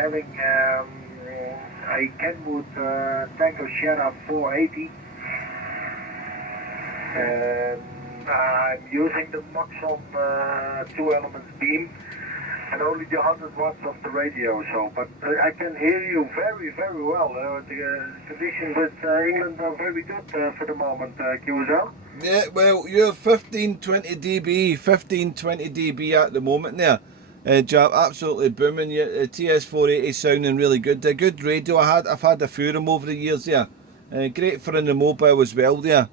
having a Kenwood Tango Sierra 480. I'm using the Maxon 2 elements beam and only the 100 watts of the radio, so, but I can hear you very, very well. The conditions with England are very good for the moment, QSL. Yeah, well, you're 1520 dB, 1520 dB at the moment there. Jap, absolutely booming. Your TS480 sounding really good. A good radio. I've had a few of them over the years there. Great for in the mobile as well there.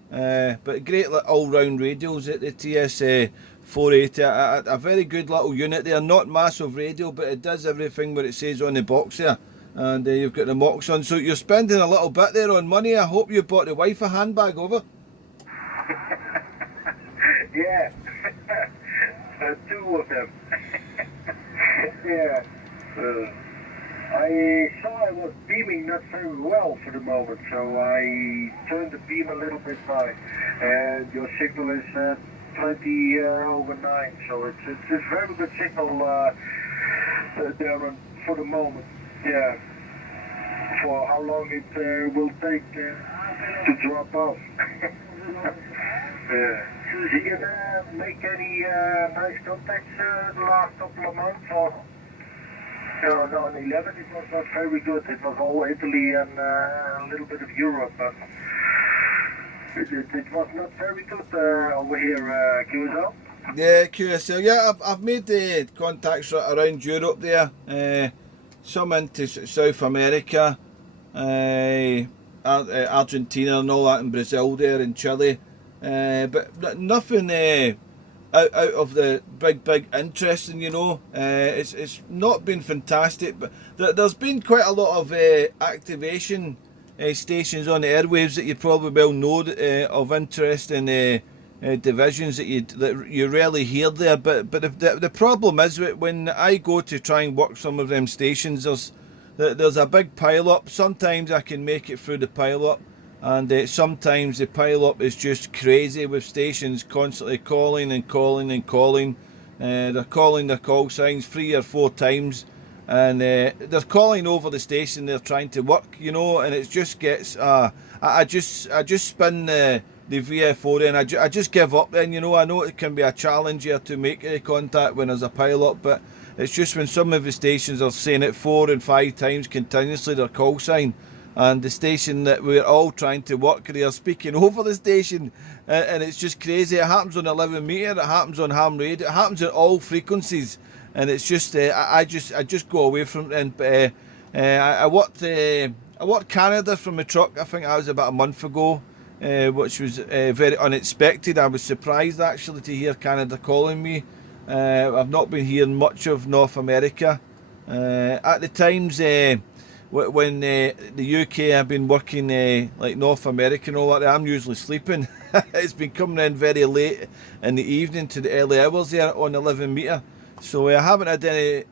But great all-round radios at the TS480. A very good little unit there. Not massive radio, but it does everything what it says on the box there. And you've got the mocks on. So you're spending a little bit there on money. I hope you bought the wife a handbag over. Yeah, 2 of them. Yeah. I saw I was beaming not very well for the moment, so I turned the beam a little bit high. And your signal is 20 over 9, so it's a very good signal there for the moment. Yeah. For how long it will take to drop off. Did you make any nice contacts the last couple of months? Or no, on 11 it was not very good. It was all Italy and a little bit of Europe, but it was not very good over here, QSL. Yeah, QSL. Yeah, I've made the contacts around Europe there. Some into South America, Argentina and all that, in Brazil there, in Chile. But nothing out of the big interesting, you know. It's not been fantastic, but there's been quite a lot of activation stations on the airwaves that you probably well know of interest in divisions that you rarely hear there. But the problem is that when I go to try and work some of them stations, there's a big pile up. Sometimes I can make it through the pile up. And sometimes the pile-up is just crazy with stations constantly calling and calling and calling. They're calling their call signs 3 or 4 times. And they're calling over the station they're trying to work, you know. And it just gets... I just spin the VFO and I just give up then, you know. I know it can be a challenge here to make contact when there's a pile-up. But it's just when some of the stations are saying it 4 and 5 times continuously, their call sign. And the station that we're all trying to work, they are speaking over the station, and it's just crazy. It happens on 11 metre, it happens on ham radio, it happens at all frequencies, and it's just I just go away from it. And I worked Canada from the truck. I think that was about a month ago, which was very unexpected. I was surprised actually to hear Canada calling me. I've not been hearing much of North America at the times. When the UK have been working like North America and all that, I'm usually sleeping. It's been coming in very late in the evening to the early hours there on 11 metre. So I haven't had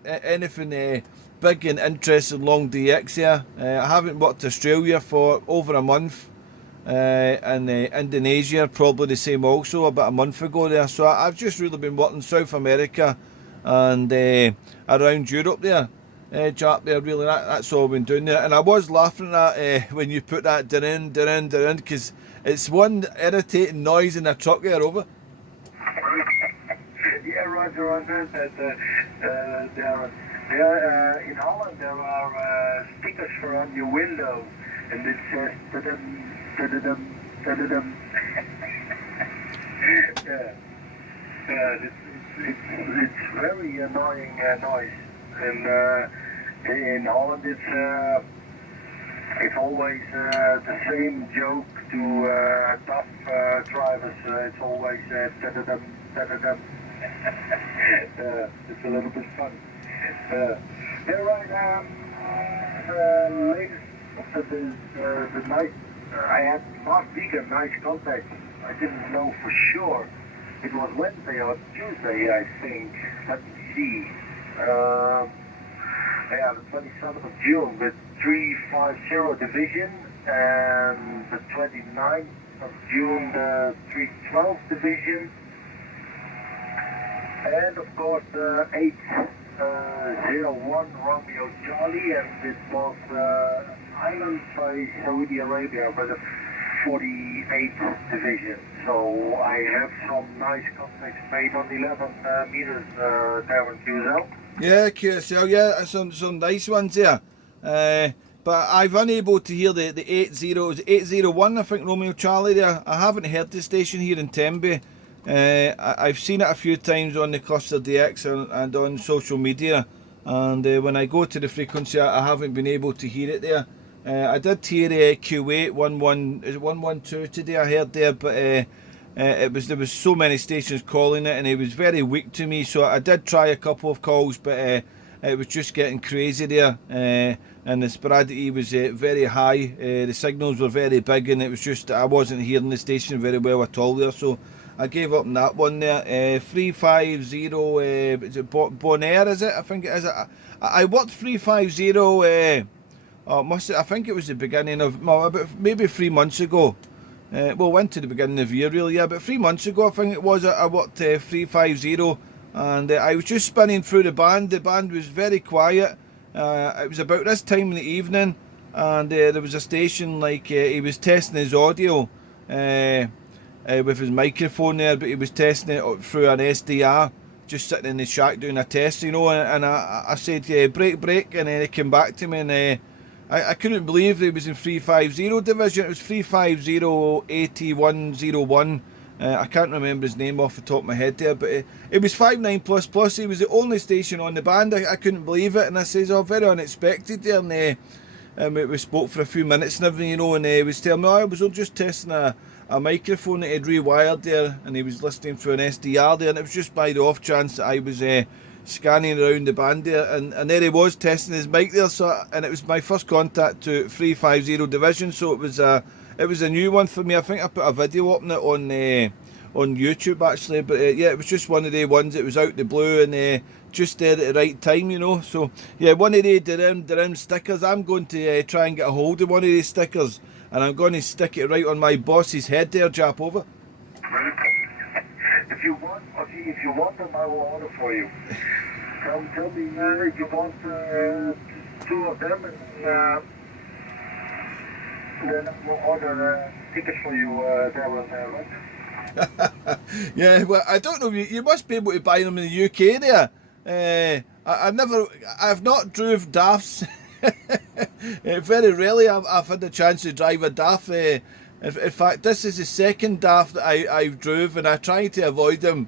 anything big and interesting long DX here. I haven't worked Australia for over a month. And Indonesia, probably the same also, about a month ago there. So I've just really been working South America and around Europe there. Jap there, really, that's all I've been doing there. And I was laughing at when you put that din because it's one irritating noise in the truck there, over. Yeah, Roger, in Holland there are stickers for on your window, and it says da-dum, da-da-dum, da-da-dum. It's very annoying noise. And in Holland, it's always the same joke to tough drivers. It's always da-da-dum, da-da-dum. It's a little bit fun. Yeah, right. Latest, the night I had last week a nice contact. I didn't know for sure. It was Wednesday or Tuesday, I think. Let me see. Yeah, the 27th of June with 350 division, and the 29th of June the 312 division, and of course the 8th 01 Romeo Charlie, and it was island by Saudi Arabia with the 48th division. So I have some nice contacts made on 11 meters there in QSL. Yeah, QSL, yeah, some nice ones there. But I've unable to hear the 80, it was 801, I think, Romeo Charlie there. I haven't heard the station here in Tembe. I've seen it a few times on the Cluster DX and on social media. And when I go to the frequency, I haven't been able to hear it there. I did hear Kuwait 112 today, I heard there, but there was so many stations calling it and it was very weak to me, so I did try a couple of calls, but it was just getting crazy there, and the sporadicity was very high. The signals were very big, and it was just I wasn't hearing the station very well at all there, so I gave up on that one there. 350, is it Bonaire, is it? I think it is. I worked 350, I think it was the beginning of, well, about maybe 3 months ago. Well, went to the beginning of the year really, yeah, but 3 months ago I think it was, I worked 350, and I was just spinning through the band. The band was very quiet. It was about this time in the evening, and there was a station, like, he was testing his audio with his microphone there, but he was testing it through an SDR, just sitting in the shack doing a test, you know, and I said, yeah, break, and then he came back to me, and I couldn't believe he was in 350 division. It was 350-8101. I can't remember his name off the top of my head there, but it was 59++. He was the only station on the band. I couldn't believe it, and I says, oh, very unexpected there. And we spoke for a few minutes and everything, you know, and he was telling me, oh, I was just testing a microphone that he'd rewired there, and he was listening through an SDR there, and it was just by the off chance that I was scanning around the band there, and there he was testing his mic there. So, and it was my first contact to 350 division, so it was a new one for me. I think I put a video up on it on YouTube actually, but yeah, it was just one of the ones that was out the blue and just there at the right time, you know. So yeah, one of the Darim stickers. I'm going to try and get a hold of one of these stickers, and I'm going to stick it right on my boss's head there, Jap, over. If you want them, I will order for you. Tell me if you want 2 of them, and then I will order tickets for you there and there. Yeah, well, I don't know. You must be able to buy them in the UK there. I've not drove DAFs. Very rarely I've had the chance to drive a DAF. In fact, this is the second DAF that I've drove, and I try to avoid them.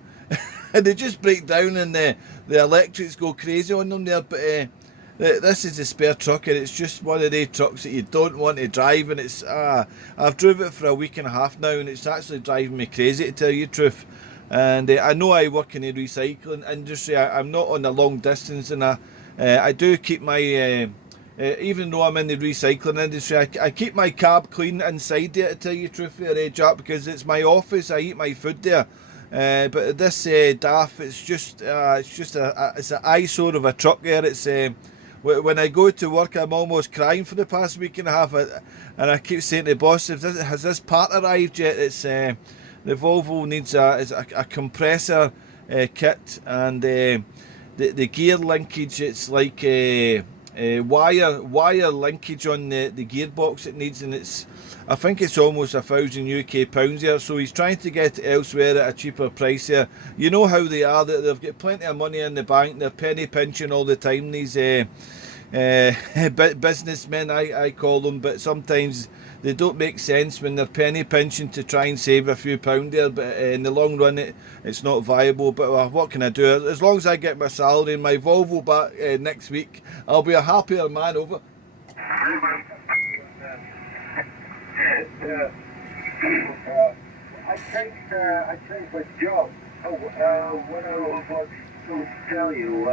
And they just break down, and the electrics go crazy on them there. But this is a spare truck, and it's just one of the trucks that you don't want to drive. And it's I've drove it for a week and a half now, and it's actually driving me crazy, to tell you the truth. And I know I work in the recycling industry. I'm not on a long distance, and I do keep my even though I'm in the recycling industry, I keep my cab clean inside there, to tell you the truth there, Jack, because it's my office. I eat my food there. But this DAF, it's an eyesore of a truck there. It's when I go to work, I'm almost crying for the past week and a half, and I keep saying to the boss, has this part arrived yet? It's the Volvo needs a compressor kit, and the gear linkage. It's like wire linkage on the gearbox it needs, and I think it's almost £1,000 UK there. So he's trying to get it elsewhere at a cheaper price there. You know how they are, that they've got plenty of money in the bank. They're penny pinching all the time, these businessmen, I call them, but sometimes they don't make sense when they're penny pinching to try and save a few pound there, but in the long run it's not viable. But what can I do? As long as I get my salary and my Volvo back next week, I'll be a happier man, over. I changed my job. What I was to tell you,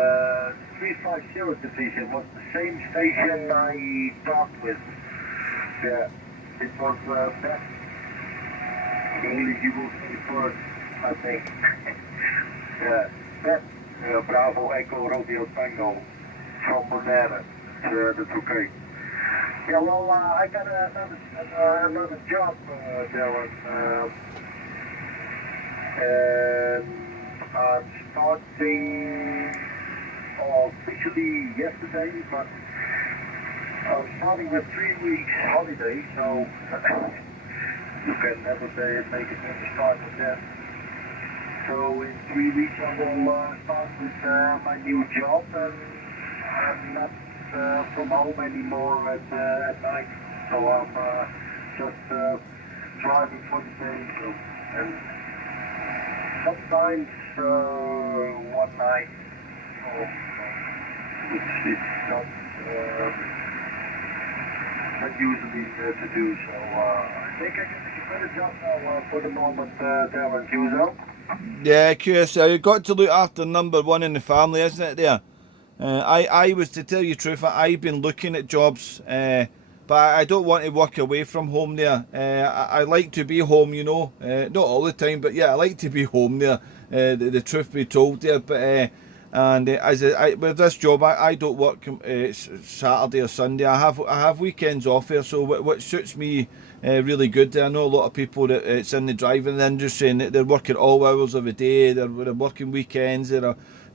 350 division was the same station I talked with. Yeah, it was best. English you will say first, I think. Best Bravo Echo Romeo Tango from Bonaire, the Turkey. Yeah, well, I got another job there, and I'm starting officially yesterday, but I'm starting with 3 weeks holiday, so you can never make it never start with that. So in 3 weeks I will start with my new job, and I'm not from home anymore at night. So I'm just driving for the day. So, and sometimes one night. It's not usually to do. So I think I can make a better job now for the moment there at QSO. Yeah, QSL, you've got to look after number one in the family, isn't it there? I was, to tell you the truth, I've been looking at jobs, but I don't want to work away from home there. I like to be home, you know, not all the time, but yeah, I like to be home there, the truth be told there. But with this job, I don't work Saturday or Sunday. I have weekends off here, so what suits me really good. I know a lot of people that it's in the driving industry and they're working all hours of the day. They're working weekends.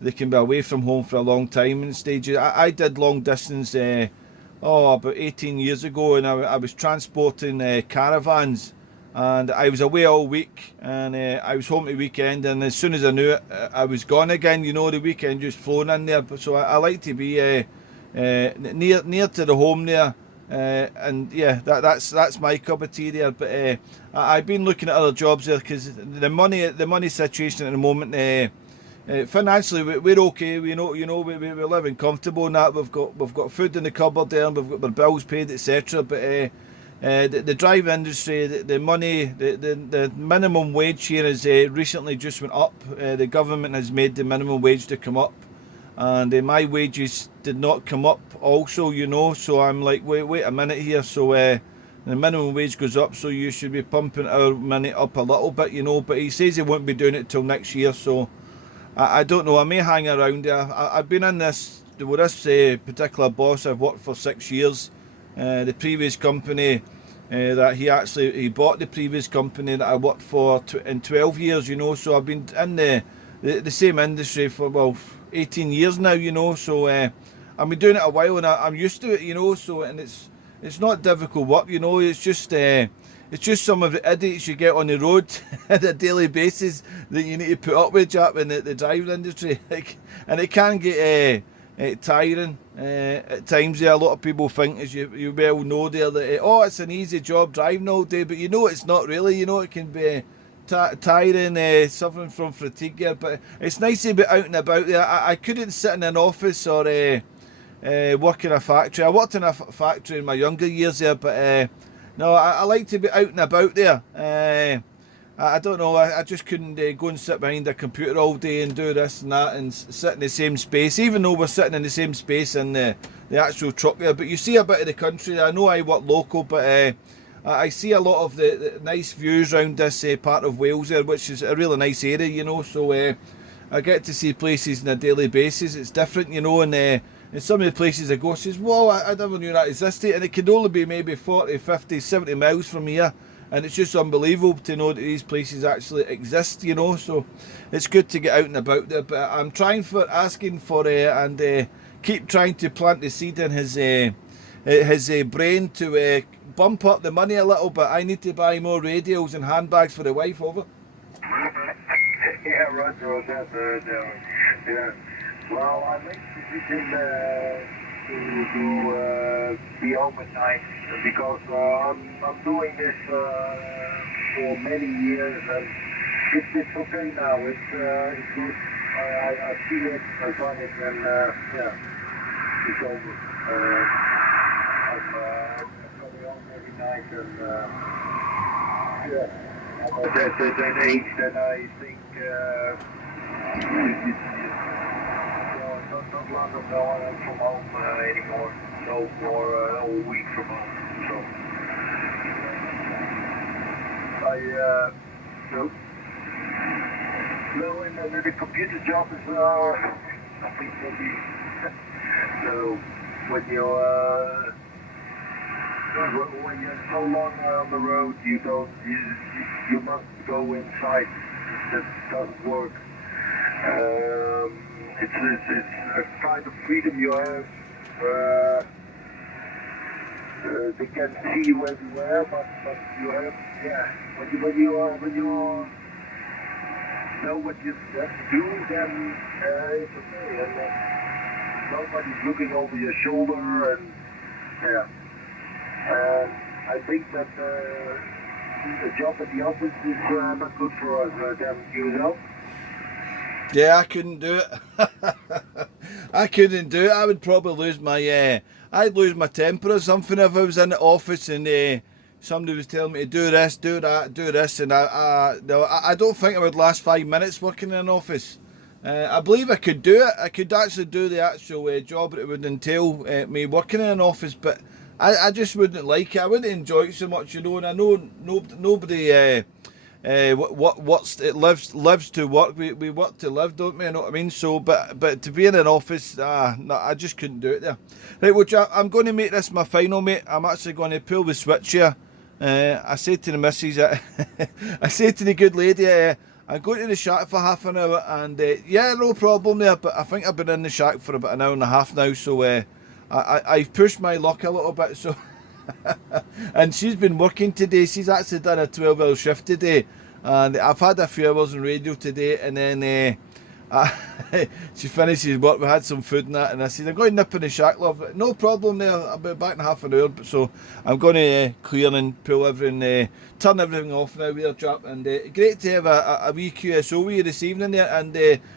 They can be away from home for a long time in stages. I did long distance about 18 years ago, and I was transporting caravans, and I was away all week, and I was home the weekend, and as soon as I knew it, I was gone again. You know, the weekend just flown in there. So I like to be near to the home there. And yeah, that's my cup of tea there. But I've been looking at other jobs there because the money situation at the moment. Financially, we're okay. We we're living comfortable and that. We've got food in the cupboard there, and we've got our bills paid, etc. But the drive industry, the money, the minimum wage here has recently just went up. The government has made the minimum wage to come up, and my wages did not come up also, you know. So I'm like, wait a minute here. So the minimum wage goes up, so you should be pumping our money up a little bit, you know. But he says he won't be doing it till next year, so I don't know. I may hang around there. I've been in this with this particular boss. I've worked for 6 years. The previous company that he bought the previous company that I worked for in 12 years, you know. So I've been in the same industry for 18 years now, you know. So I've been doing it a while, and I'm used to it, you know. So, and it's not difficult work, you know. It's just some of the idiots you get on the road on a daily basis that you need to put up with, chap, in the driving industry. And it can get tiring at times. A lot of people think, as you well know there, that it's an easy job driving all day, but you know it's not really. You know, it can be tiring, suffering from fatigue there. But it's nice to be out and about there. I couldn't sit in an office or work in a factory. I worked in a factory in my younger years there, but no, I like to be out and about there. I don't know, I just couldn't go and sit behind a computer all day and do this and that and sit in the same space, even though we're sitting in the same space in the actual truck there. But you see a bit of the country. I know I work local, but I see a lot of the nice views around this part of Wales there, which is a really nice area, you know. So I get to see places on a daily basis. It's different, you know, and in some of the places I go, says, whoa, I never knew that existed, and it could only be maybe 40, 50, 70 miles from here, and it's just unbelievable to know that these places actually exist, you know. So it's good to get out and about there, but I'm asking for and keep trying to plant the seed in his brain to bump up the money a little bit. I need to buy more radios and handbags for the wife, over. Yeah, Roger, yeah. Well, I make the decision to be home at night because I'm doing this for many years, and it's okay now. It's good. I see it, I find it, and yeah, it's over. I'm coming home every night, and yeah. At an age that I think not long ago from home anymore. So for a whole week from home. So and the computer job is nothing for me. So when you're so long on the road, you must go inside. That doesn't work. It's a kind of freedom you have. Uh, they can see you everywhere, but you have, yeah, when you know what you have to do, then it's okay. And nobody's looking over your shoulder, and yeah. I think that the job at the office is not good for us. Then yourself. Yeah, I couldn't do it. I couldn't do it. I would probably lose my I'd lose my temper or something if I was in the office and somebody was telling me to do this, do that, do this, and I don't think I would last 5 minutes working in an office. I believe I could do it. I could actually do the actual job that it would entail me working in an office, but I just wouldn't like it. I wouldn't enjoy it so much, you know. And I know nobody lives to work. We work to live, don't we? You know what I mean? So, but to be in an office, no, I just couldn't do it there. Right, well, Jack, I'm going to make this my final, mate. I'm actually going to pull the switch here. I said to the missus, I said to the good lady, I'm going to the shack for half an hour, and yeah, no problem there. But I think I've been in the shack for about an hour and a half now, so I've pushed my luck a little bit. So. And she's been working today. She's actually done a 12-hour shift today, and I've had a few hours on radio today, and then she finishes work. We had some food and that, and I said, I'm going to nip in the shack, love. No problem there, I'll be back in half an hour. So I'm going to clear and pull everything, turn everything off now there, chap. And great to have a wee QSO with you this evening there, and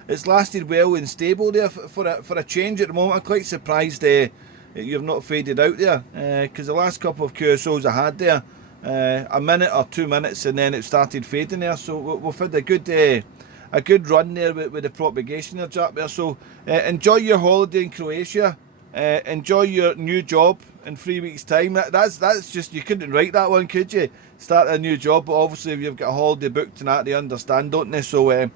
it's lasted well and stable there for a change at the moment. I'm quite surprised you've not faded out there, because the last couple of QSOs I had there, a minute or 2 minutes, and then it started fading there. So we've had a good run there with the propagation there, Jack. There. So enjoy your holiday in Croatia. Enjoy your new job in 3 weeks' time. That's just, you couldn't write that one, could you? Start a new job, but obviously if you've got a holiday booked and that, they understand, don't they? So a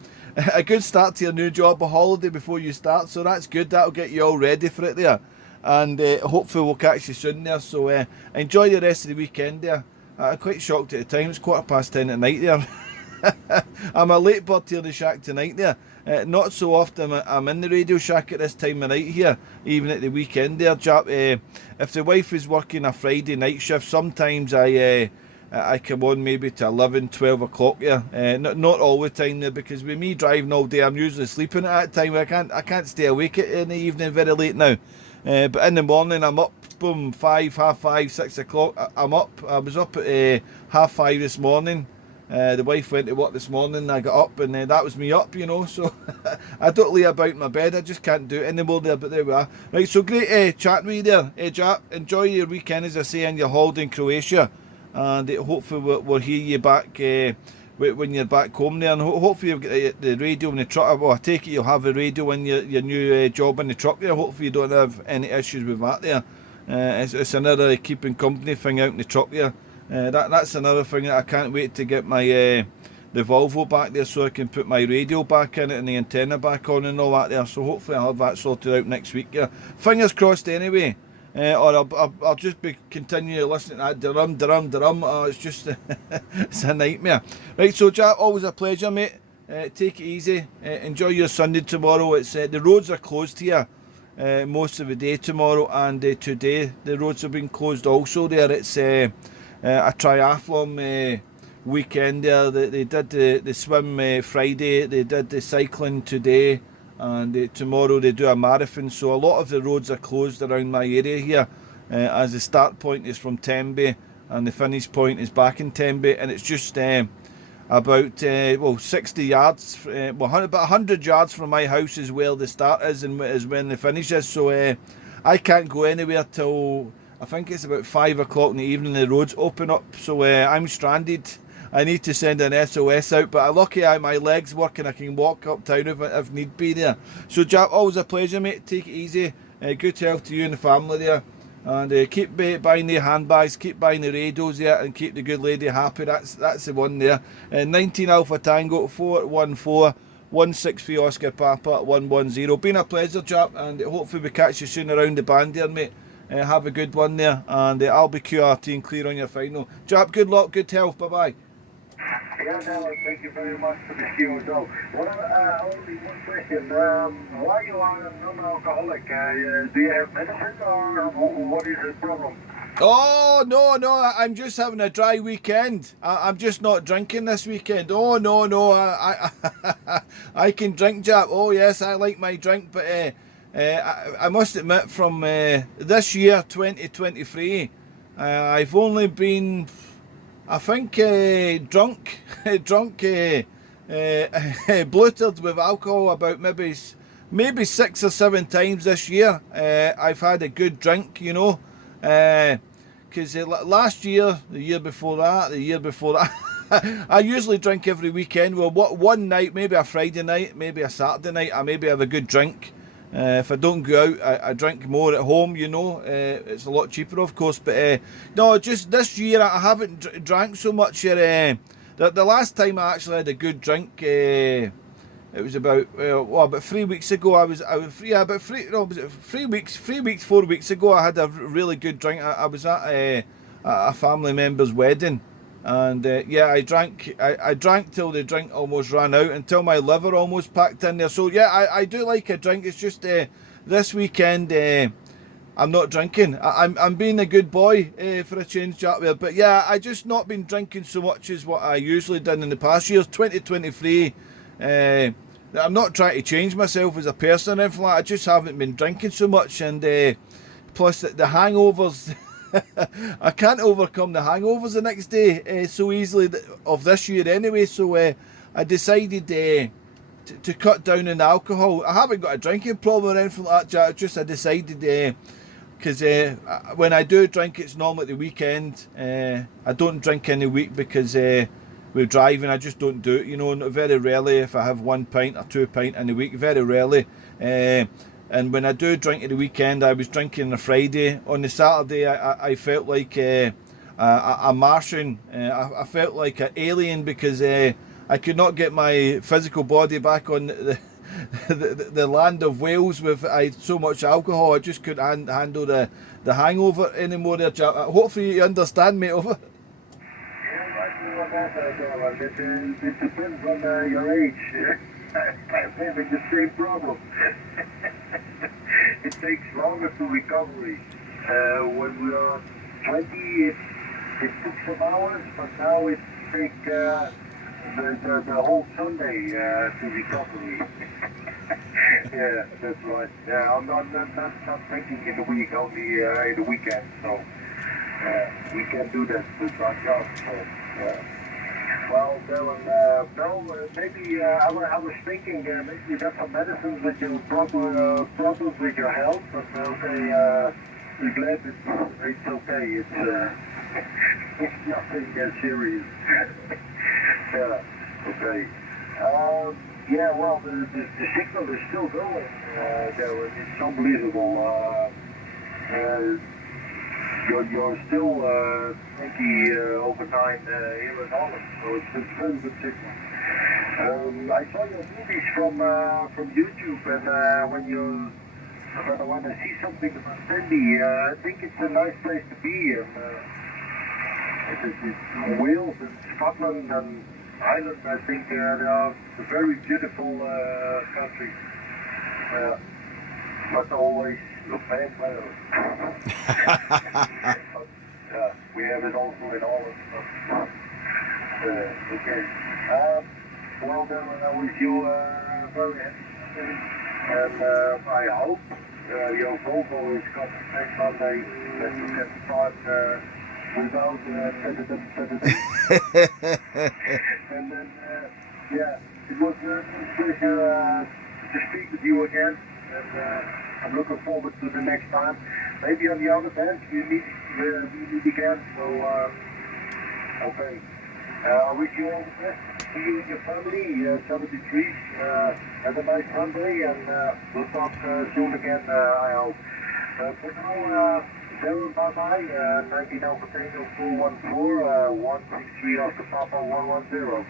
good start to your new job, a holiday before you start. So that's good. That'll get you all ready for it there. And hopefully we'll catch you soon there. So enjoy the rest of the weekend there. I'm quite shocked at the time. It's 10:15 at night there. I'm a late bird here in the shack tonight there. Not so often I'm in the radio shack at this time of night here, even at the weekend there, chap. If the wife is working a Friday night shift, sometimes I come on maybe to 11, 12 o'clock here. Not all the time there, because with me driving all day, I'm usually sleeping at that time. I can't stay awake in the evening very late now. But in the morning I'm up, boom, 5, half 5, 6 o'clock. I'm up. I was up at half 5 this morning. The wife went to work this morning. I got up, and that was me up, you know. So I don't lay about in my bed. I just can't do it anymore there. But there we are. Right, so great chatting with you there. Jack, enjoy your weekend, as I say, and your holiday in Croatia. And hopefully we'll hear you back when you're back home there. And hopefully you've got the radio in the truck. Well, I take it you'll have a radio in your new job in the truck there. Hopefully you don't have any issues with that there. It's another keeping company thing out in the truck there. That's another thing that I can't wait to get my the Volvo back there, so I can put my radio back in it and the antenna back on and all that there. So hopefully I'll have that sorted out next week. Yeah, fingers crossed anyway. Or I'll just be continuing listening to that drum. Oh, it's just it's a nightmare. Right, so Jack, always a pleasure, mate. Take it easy. Enjoy your Sunday tomorrow. It's the roads are closed here most of the day tomorrow, and today the roads have been closed also there. It's a triathlon weekend there. They did the swim Friday, they did the cycling today, and tomorrow they do a marathon. So a lot of the roads are closed around my area here, as the start point is from Tenby and the finish point is back in Tenby, and it's just about 60 yards, about 100 yards from my house is where the start is and is when the finish is. So I can't go anywhere till I think it's about 5 o'clock in the evening. The roads open up, so I'm stranded. I need to send an SOS out, but lucky my legs work and I can walk uptown if need be there. So Jack, always a pleasure, mate. Take it easy. Good health to you and the family there, and keep buying the handbags, keep buying the radios there, and keep the good lady happy. That's the one there. 19 Alpha Tango 414 163 Oscar Papa 110. Been a pleasure, chap, and hopefully we catch you soon around the band there, mate. Have a good one there, and I'll be QRT and clear on your final. Chap, good luck, good health, bye bye. Yeah, no, thank you very much for the Q&A. Only one question. Why you are a non-alcoholic? Do you have medicine or what is the problem? Oh, no, I'm just having a dry weekend. I'm just not drinking this weekend. Oh, no, I can drink, Jap. Oh, yes, I like my drink, but I must admit from this year, 2023, I've only been, I think, drunk, bloated with alcohol about maybe 6 or 7 times this year. I've had a good drink, you know. Because last year, the year before that, I usually drink every weekend. Well, one night, maybe a Friday night, maybe a Saturday night, I maybe have a good drink. If I don't go out, I drink more at home, you know. It's a lot cheaper, of course. But no, just this year, I haven't drank so much. The last time I actually had a good drink, it was about 3 weeks ago. About 4 weeks ago. I had a really good drink. I was at a family member's wedding, and I drank till the drink almost ran out, until my liver almost packed in there. So yeah, I do like a drink. It's just this weekend. I'm not drinking. I'm being a good boy for a change, Jack. There, but yeah, I just not been drinking so much as what I usually did in the past years. 2023. I'm not trying to change myself as a person or anything like that. I just haven't been drinking so much, and plus the hangovers. I can't overcome the hangovers the next day so easily of this year anyway. So I decided to cut down on alcohol. I haven't got a drinking problem or anything like that, Jack. Just I decided because when I do drink, it's normally at the weekend. I don't drink any week because with driving, I just don't do it. You know, very rarely if I have 1 pint or 2 pint in a week. Very rarely. And when I do drink at the weekend, I was drinking on a Friday. On the Saturday, I felt like a Martian. I felt like an alien because I could not get my physical body back on the land of Wales with so much alcohol. I just couldn't handle the hangover anymore. There, Jack. Hopefully you understand me. Over. It depends on your age. I'm having the same problem. It takes longer to recovery. When we are 20, it took some hours, but now it takes the whole Sunday to recovery. Yeah, that's right. Yeah, I'm not drinking in the week, only in the weekend. So we can do that with our job. So, well, Bill, maybe I was thinking maybe you got some medicines with your problems with your health, but okay, we're glad it's okay. It's nothing serious. Yeah, okay. Yeah, well, the signal is still going there. It's unbelievable. You're still 20 overtime here in Holland, so it's a very good signal. I saw your movies from YouTube, and when I see something about Sandy, I think it's a nice place to be. It's Wales and Scotland and Ireland. I think they are a very beautiful country, but always bad weather. We have it also in Holland. Okay. Well, then I wish you very happy Sunday, and I hope your Volvo is coming next Monday, that you can start without and then, yeah, it was a pleasure to speak with you again, and I'm looking forward to the next time. Maybe on the other bench we meet again. So, okay. I wish you all the best to you and your family. 73. Have a nice Sunday, and we'll talk soon again, I hope. For now, Darren, bye-bye. 19 Alpha Tango 414, 163 Oscar Papa 110.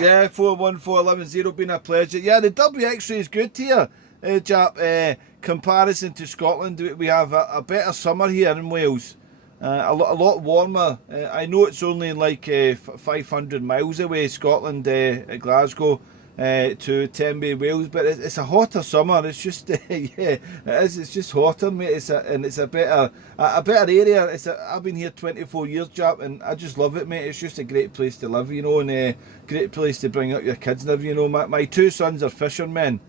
Yeah, 41411 been a pleasure. Yeah, the W X-ray is good here, Jap. Comparison to Scotland, we have a better summer here in Wales. A lot warmer. I know it's only like 500 miles away, Scotland, Glasgow, to Tenby, Wales, but it's a hotter summer. It's just yeah, it is. It's just hotter, mate. And it's a better area. I've been here 24 years, chap, and I just love it, mate. It's just a great place to live, you know, and a great place to bring up your kids and everything. You know, my two sons are fishermen.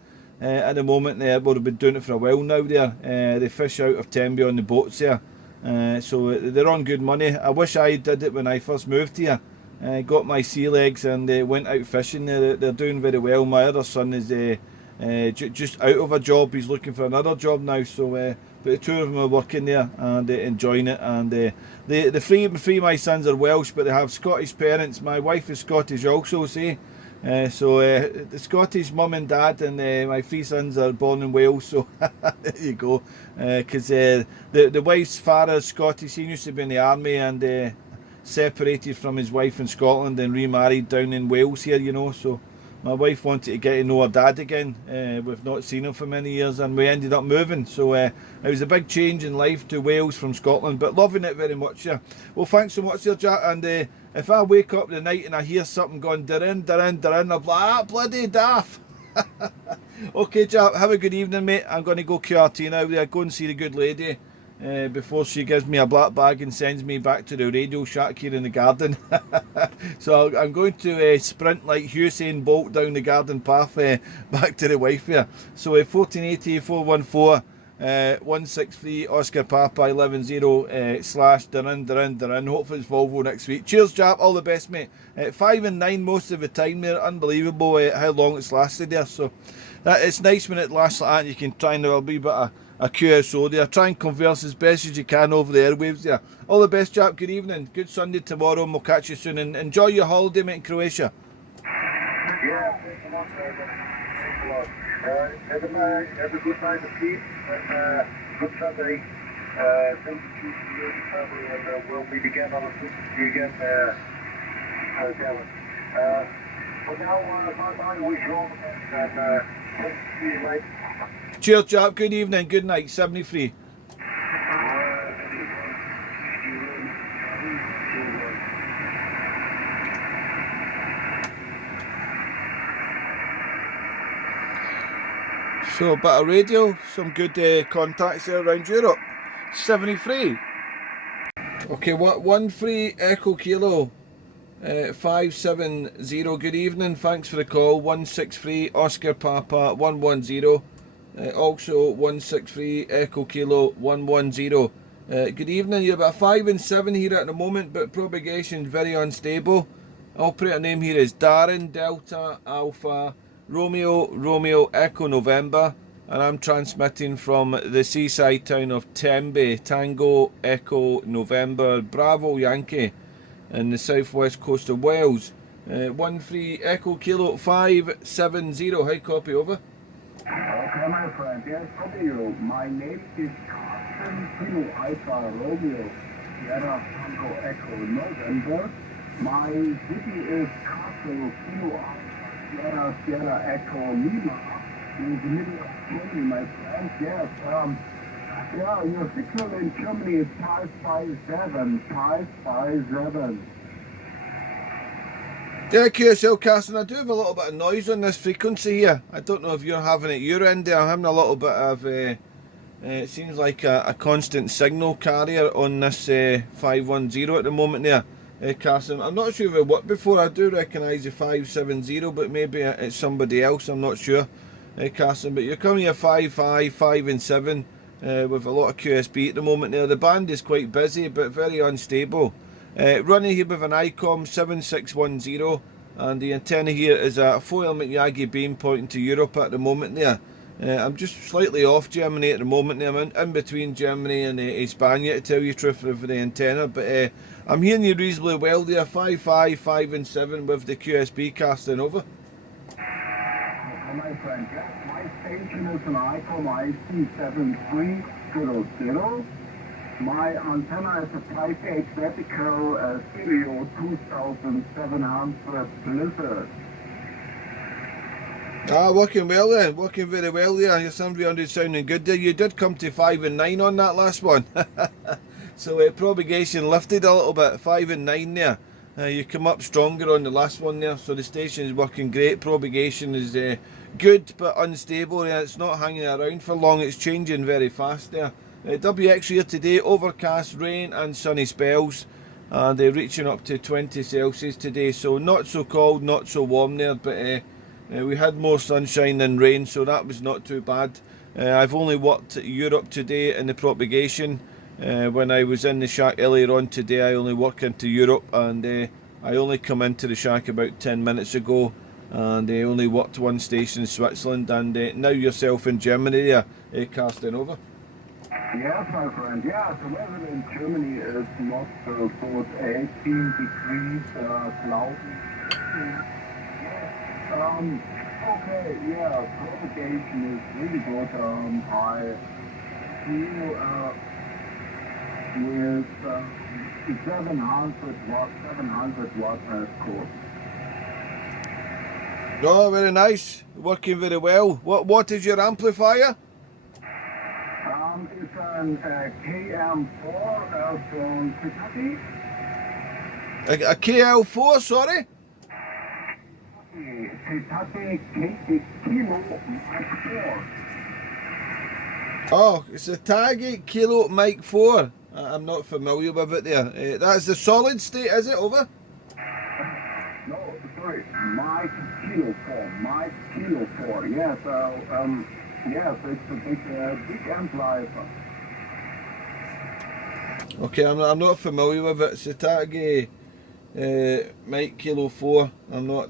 At the moment, well, they've been doing it for a while now. They fish out of Tenby on the boats there. So they're on good money. I wish I did it when I first moved here. Got my sea legs and went out fishing. They're doing very well. My other son is just out of a job. He's looking for another job now. So, but the two of them are working there and enjoying it. And the three of my sons are Welsh, but they have Scottish parents. My wife is Scottish also, see. So the Scottish mum and dad and my three sons are born in Wales, so there you go. Because the wife's father is Scottish. He used to be in the army and separated from his wife in Scotland and remarried down in Wales here, you know. So my wife wanted to get to know her dad again. We've not seen him for many years, and we ended up moving. So it was a big change in life to Wales from Scotland, but loving it very much. Yeah. Well, thanks so much, there, Jack. And if I wake up tonight and I hear something going darin, darin, darin, I'm like, bloody daft. Okay, Jack. Have a good evening, mate. I'm going to go QRT now. There, go and see the good lady. Before she gives me a black bag and sends me back to the radio shack here in the garden. So I'm going to sprint like Usain Bolt down the garden path back to the wife here. So 1480 414 163 Oscar Papa 110 / Durin Durin Durin. Hopefully it's Volvo next week. Cheers, Jap. All the best, mate. 5 and 9 most of the time there. Unbelievable how long it's lasted there. So it's nice when it lasts like that. You can try and have a wee bit of a QSO there. Try and converse as best as you can over the airwaves there. All the best, chap. Good evening. Good Sunday tomorrow, and we'll catch you soon. And enjoy your holiday, mate, in Croatia. Yeah, thanks a lot, thanks a lot. Have a good night of sleep and good Sunday. Thank you to you and your family, and we'll meet again on a frequency again. For now, bye-bye. Wish you all the best, and thank you, mate. Cheers, chap. Good evening. Good night. 73. So a bit of radio, some good contacts there around Europe. 73. Okay, what 13 Echo Kilo 570. Good evening, thanks for the call. 163 Oscar Papa 110. Also 163 Echo Kilo 110. Good evening, you're about 5 and 7 here at the moment, but propagation very unstable. Operator name here is Darren Delta Alpha Romeo Echo November, and I'm transmitting from the seaside town of Tenby. Tango Echo November Bravo Yankee in the southwest coast of Wales. 13 Echo Kilo 570. High copy, over. Okay, my friend, yes, W. My name is Carsten Kilo Alpha Romeo Sierra Tango Echo November. My city is Castle Kilo Alpha Sierra Echo Lima, in the middle of Germany, my friend. Yes, yeah, your signal in Germany is 557, 557. Yeah, QSL Casting, I do have a little bit of noise on this frequency here. I don't know if you're having it your end there. I'm having a little bit of, it seems like a constant signal carrier on this 510 at the moment there. Casting, I'm not sure if it worked before. I do recognise the 570, but maybe it's somebody else, I'm not sure. Casting, but you're coming here 5, 5 and 7 with a lot of QSB at the moment there. The band is quite busy but very unstable. Running here with an ICOM 7610, and the antenna here is a 4-element Yagi beam pointing to Europe at the moment there. I'm just slightly off Germany at the moment there. I'm in between Germany and España, to tell you the truth, for the antenna, but I'm hearing you reasonably well there. 5, 5 and 7 with the QSB casting, over. My friend, yes, my station is an ICOM IC7300. My antenna is a 5/8 vertical stereo 2700 Blizzard. Working well then, working very well there. Your 700 sounding good there. You did come to 5 and 9 on that last one. So propagation lifted a little bit, 5 and 9 there. You come up stronger on the last one there, so the station is working great. Propagation is good but unstable. It's not hanging around for long, it's changing very fast there. WX here today, overcast, rain and sunny spells, and they're reaching up to 20 Celsius today, so not so cold, not so warm there, but we had more sunshine than rain, so that was not too bad. I've only worked Europe today in the propagation. When I was in the shack earlier on today, I only work into Europe, and I only come into the shack about 10 minutes ago, and I only worked one station in Switzerland, and now yourself in Germany there, Carsten, over. Yes, my friend. Yeah, the weather in Germany is not so good. 18 degrees, cloudy. Okay, yeah, propagation is really good. I feel with 700 watts as cool. Oh, very nice. Working very well. What is your amplifier? It's an KM4 from Kentucky. A KL4, sorry? Kentucky Kilo Mike 4. Oh, it's a Taggy Kilo Mike 4. I'm not familiar with it there. That's the solid state, is it, over? No, sorry, Mike Kilo 4. Mike Kilo 4. Yes, yes, it's a big amplifier. Okay, I'm not familiar with it. It's a Taggy Mike Kilo 4. I'm not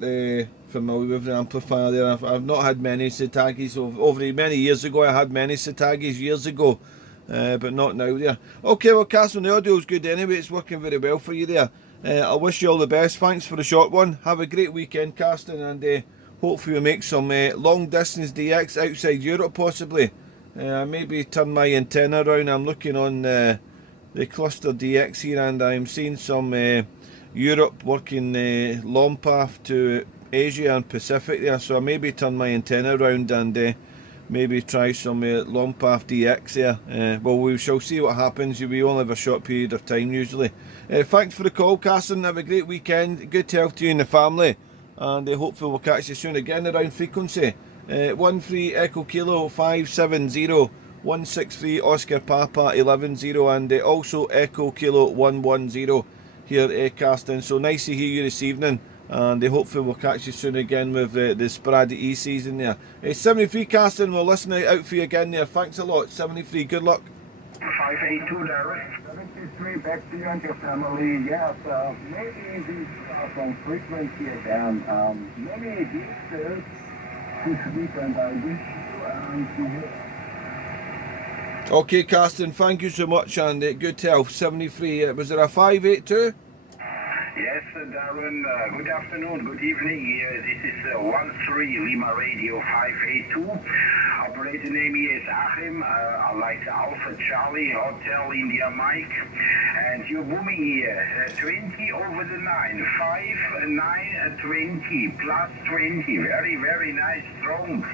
familiar with the amplifier there. I've not had many Satagis over many years ago. I had many Satagis years ago, but not now there. Okay, well, Carsten, the audio's good anyway. It's working very well for you there. I wish you all the best. Thanks for the short one. Have a great weekend, Carsten, and hopefully we'll make some long distance DX outside Europe possibly. Maybe turn my antenna around. I'm looking on the cluster DX here, and I'm seeing some Europe working long path to Asia and Pacific there, so I maybe turn my antenna around and maybe try some long path DX there. Well, we shall see what happens. We only have a short period of time usually. Thanks for the call, Carsten. Have a great weekend. Good health to you and the family, and hopefully we'll catch you soon again around frequency. 13 Echo Kilo 570 163 Oscar Papa 110, and also Echo Kilo 110 here, Carsten. So nice to hear you this evening, and hopefully we'll catch you soon again with the sporadic E season there. 73 Carsten, we'll listen out for you again there. Thanks a lot, 73, good luck. 582 Darren. 73, back to you and your family. Yes, maybe these are some frequency again. Maybe this weekend I wish you and you. Okay, Carsten, thank you so much, and good health. 73, was there a 582? Yes, Darren, good afternoon, good evening. This is 13 Lima Radio 582. Operator name here is Achim. I like Alpha Charlie Hotel India Mike. And you're booming here, 20 over the 9, 5, 9, 20, plus 20. Very, very nice, strong.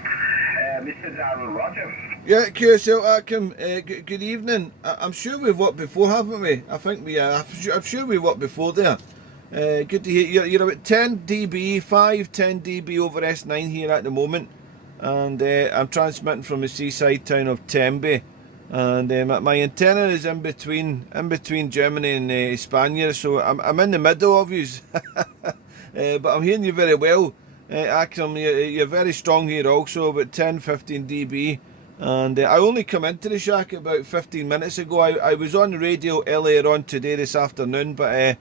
Mr. Darren Roger. Yeah, QSL Achim, good evening. I'm sure we've worked before, haven't we? I think we are. I'm sure we worked before there. Good to hear. You're about 10 dB, 10 dB over S9 here at the moment. And I'm transmitting from the seaside town of Tembe. And my antenna is in between Germany and Spain, so I'm in the middle of you. But I'm hearing you very well. Akram, you're very strong here also, about 10-15 dB. And I only come into the shack about 15 minutes ago. I was on the radio earlier on today, this afternoon, but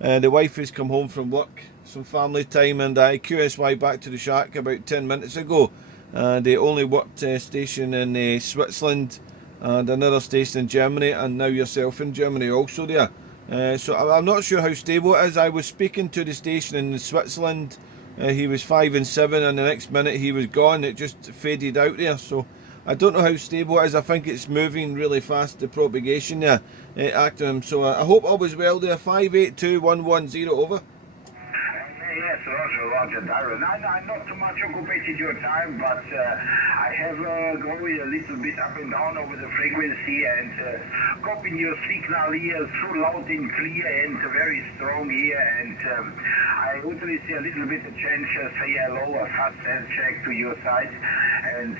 the wife has come home from work, some family time, and I QSY back to the shack about 10 minutes ago. They only worked a station in Switzerland and another station in Germany, and now yourself in Germany also there. So I'm not sure how stable it is. I was speaking to the station in Switzerland. He was 5 and 7, and the next minute he was gone. It just faded out there. So I don't know how stable it is. I think it's moving really fast, the propagation there, Actum. So I hope all was well there. 582-110 over. Yes, Roger, Darren. I'm not too much occupied your time, but I have going a little bit up and down over the frequency and copying your signal here through loud and clear and very strong here. And I usually see a little bit of change, say hello, a fast health check to your side. And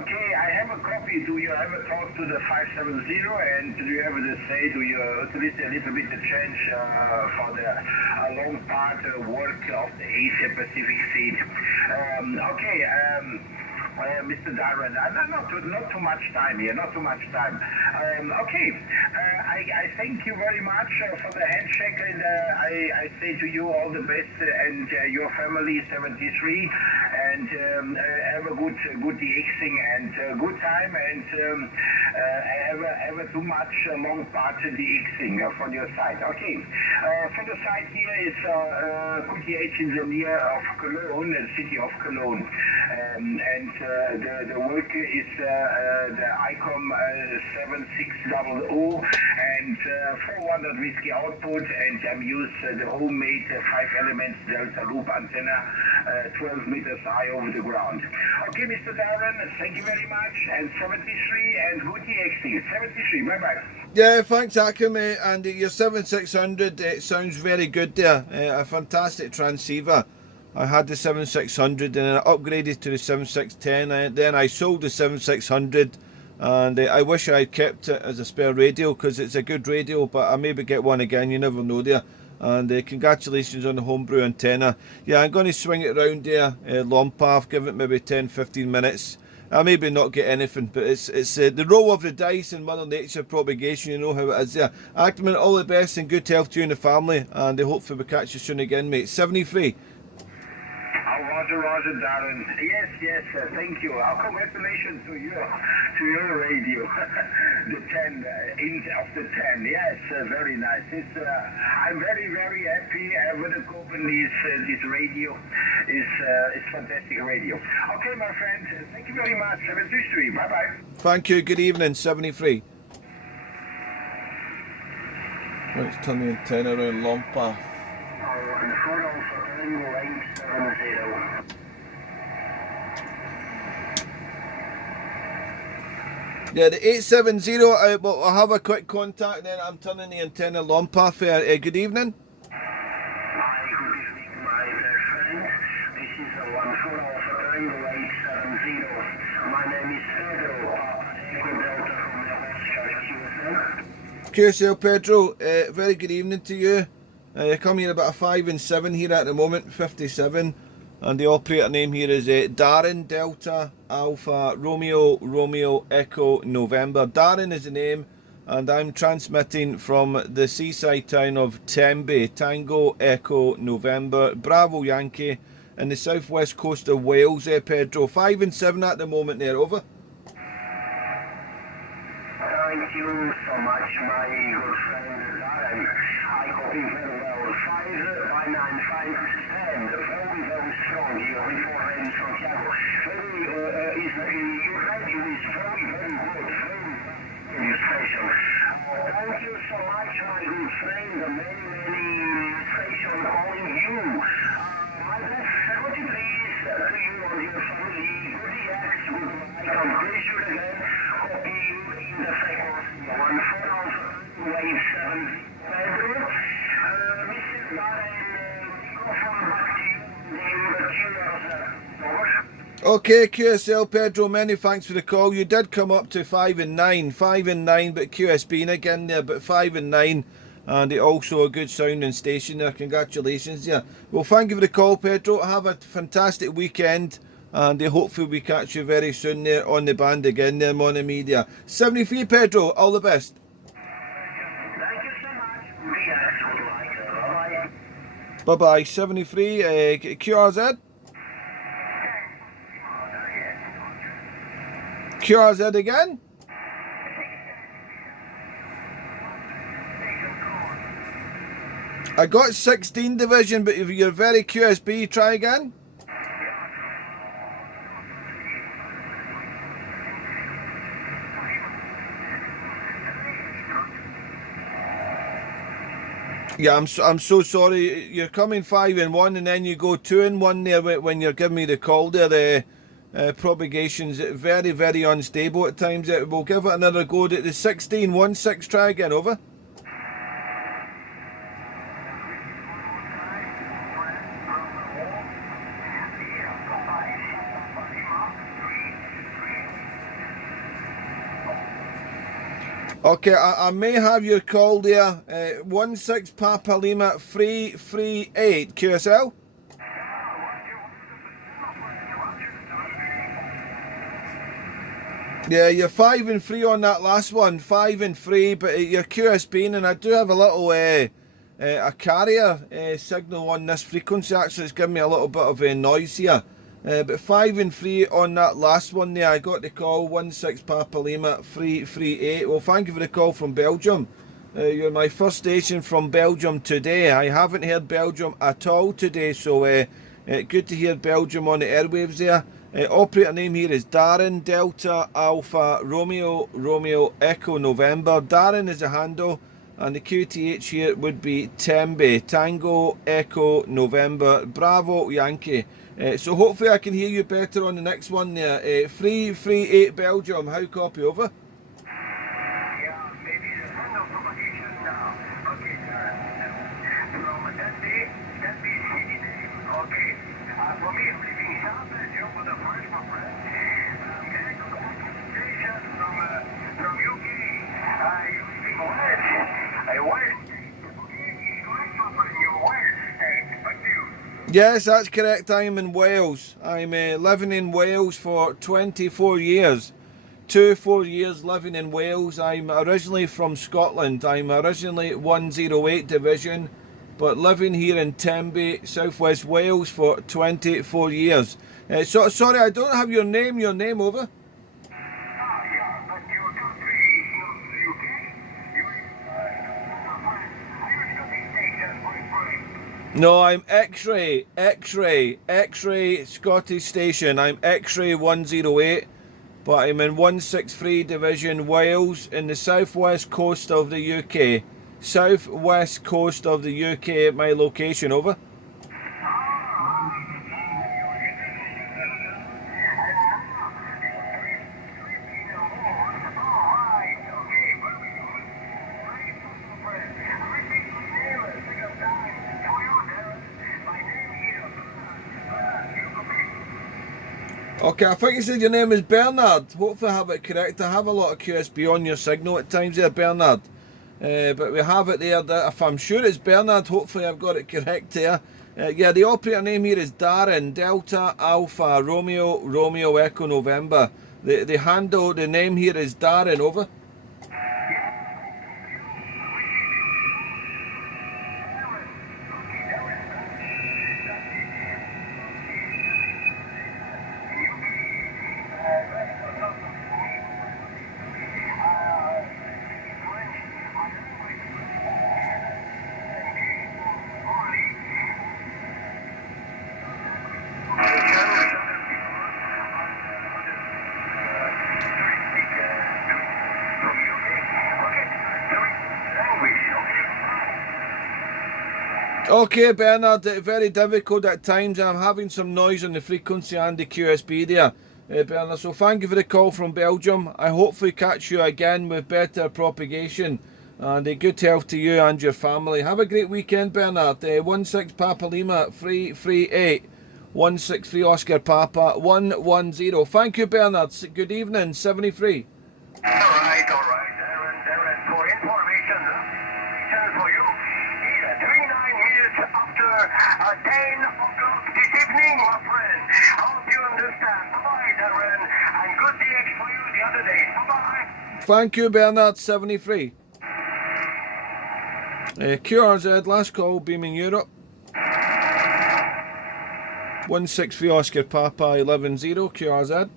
okay, I have a copy. Do you ever talk to the 570 and do you ever say, do you usually see a little bit of change for the long part work of the Asia Pacific seat? Okay, Mr. Darren, not too much time here, not too much time. Okay, I thank you very much for the handshake, and I say to you all the best and your family 73, and have a good DXing and good time, and have too much long part DXing from your side. Okay, from the side here is QTH engineer of Cologne, the city of Cologne, and the work is the ICOM 7600 and 400 whiskey output, and I'm use the homemade 5 elements delta loop antenna 12 meters high over the ground. Okay, Mr. Darren, thank you very much, and 73 and good DXing. 73, bye-bye. Yeah, thanks, Akim, and your 7600, it sounds very good there. A fantastic transceiver. I had the 7600 and then I upgraded to the 7610, and then I sold the 7600, and I wish I had kept it as a spare radio because it's a good radio, but I maybe get one again, you never know there. And congratulations on the homebrew antenna. Yeah, I'm going to swing it around there, Lompath, give it maybe 10-15 minutes. I maybe not get anything, but it's the roll of the dice and Mother Nature propagation, you know how it is there. Ackerman, all the best and good health to you and the family, and hopefully we'll catch you soon again, mate. 73. Roger, Darren. Yes, thank you. Congratulations to your radio. The 10, inch of the 10. Yes, very nice. It's, I'm very, very happy with the company. This radio is fantastic radio. Okay, my friend. Thank you very much. Have a good stream. Bye-bye. Thank you. Good evening. 73. Let's turn the antenna around Lompath. Yeah, the 870, well, I'll have a quick contact, then I'm turning the antenna Lompath. Good evening. Hi, good evening, my friend. This is the 140 My name is Pedro, Echo Delta from QSL. QSL Pedro, very good evening to you. You come here about a 5 and 7 here at the moment, 57. And the operator name here is Darren Delta Alpha Romeo Echo November. Darren is the name, and I'm transmitting from the seaside town of Tembe, Tango Echo November, Bravo Yankee, in the southwest coast of Wales. Pedro, 5 and 7 at the moment there, over. Thank you so much, my good friend Darren. I copy very well. 595 and very strong here before in Santiago. Your radio is very good. Very station. Thank you so much, my good friend. Many station calling you. My best secretaries to you and your family. Good DX, good I can praise you again. Copy you in the frequency 140 wave 7 Pedro. Mr. Darren, microphone back to you. Okay, QSL Pedro, many thanks for the call. You did come up to 5 and 9, but QSB again there, but 5 and 9, and also a good sounding station there. Congratulations, yeah. Well, thank you for the call, Pedro. Have a fantastic weekend, and hopefully we catch you very soon there on the band again there, Mono Media. 73, Pedro, all the best. Thank you so much. Bye-bye. 73, QRZ. QRZ again. I got 16 division, but if you're very QSB, try again. Yeah, I'm so sorry. You're coming 5 in 1, and then you go 2 in 1 there when you're giving me the call there. The propagation's very, very unstable at times. We'll give it another go. The 1616, try again, over. Okay, I may have your call there. 16 Papa Lima 338 QSL. Yeah, you're 5 and 3 on that last one, 5 and 3, but you're QSB, and I do have a little a carrier signal on this frequency. Actually, it's giving me a little bit of a noise here. But 5 and 3 on that last one there. I got the call 16 Papa Lima 338. Well, thank you for the call from Belgium. You're my first station from Belgium today. I haven't heard Belgium at all today, so good to hear Belgium on the airwaves there. Operator name here is Darren, Delta Alpha Romeo Romeo Echo November. Darren is the handle, and the QTH here would be Tembe, Tango Echo November Bravo Yankee. So hopefully I can hear you better on the next one there. 338 Belgium, how copy, over? Yeah, maybe the end of propagation now. Okay, sir. From that day, that be city name. Okay. For me, I'm living South Belgium for the first my friend. I'm getting to the station from UK. You living West. West. Okay, correct, my friend. You're West. Back to you. Yes, that's correct. I'm in Wales. I'm living in Wales for 24 years. 4 years living in Wales. I'm originally from Scotland. I'm originally 108 Division, but living here in Tembe, Southwest Wales for 24 years. So sorry, I don't have your name. Your name, over. Yeah, but you don't be UK. No, I'm X-ray Scottish station. I'm X-ray 108, but I'm in 163 Division Wales in the southwest coast of the UK. Southwest coast of the UK, my location, over. Okay, I think you said your name is Bernard. Hopefully I have it correct. I have a lot of QSB on your signal at times there, Bernard. But we have it there. If I'm sure it's Bernard, hopefully I've got it correct there. Yeah, the operator name here is Darren, Delta Alpha Romeo Romeo Echo November. The handle, the name here is Darren, over. Okay, Bernard, very difficult at times. I'm having some noise on the frequency and the QSB there, Bernard. So thank you for the call from Belgium. I hopefully catch you again with better propagation, and good health to you and your family. Have a great weekend, Bernard. 16 Papa Lima 338, 163 Oscar Papa 110. Thank you, Bernard. Good evening, 73. All right, Darren, for information for you, here, 39 minutes after 10 o'clock this evening, my friend. I hope you understand. Bye-bye, Darren, and good DX for you the other day. Bye-bye. Thank you, Bernard, 73. QRZ, last call, beaming Europe. 163 Oscar Papa 110, QRZ.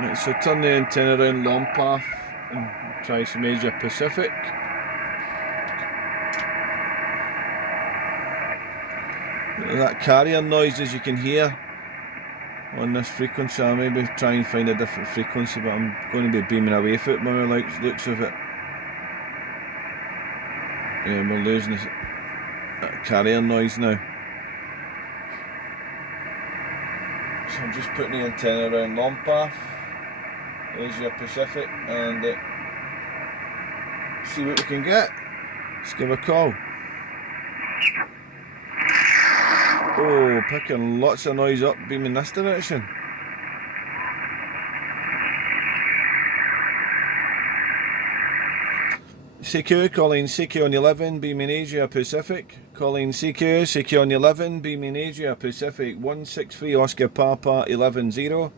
Right, so turn the antenna around long path and try some Asia Pacific. That carrier noise, as you can hear, on this frequency. I'll maybe try and find a different frequency, but I'm going to be beaming away from it by the looks of it. Yeah, we're losing this carrier noise now. So I'm just putting the antenna around long path, Asia Pacific, and see what we can get. Let's give a call. Oh, picking lots of noise up, beaming this direction. CQ, calling CQ on 11, beaming Asia Pacific. Calling CQ, CQ on 11, beaming Asia Pacific. 163 Oscar Papa 110.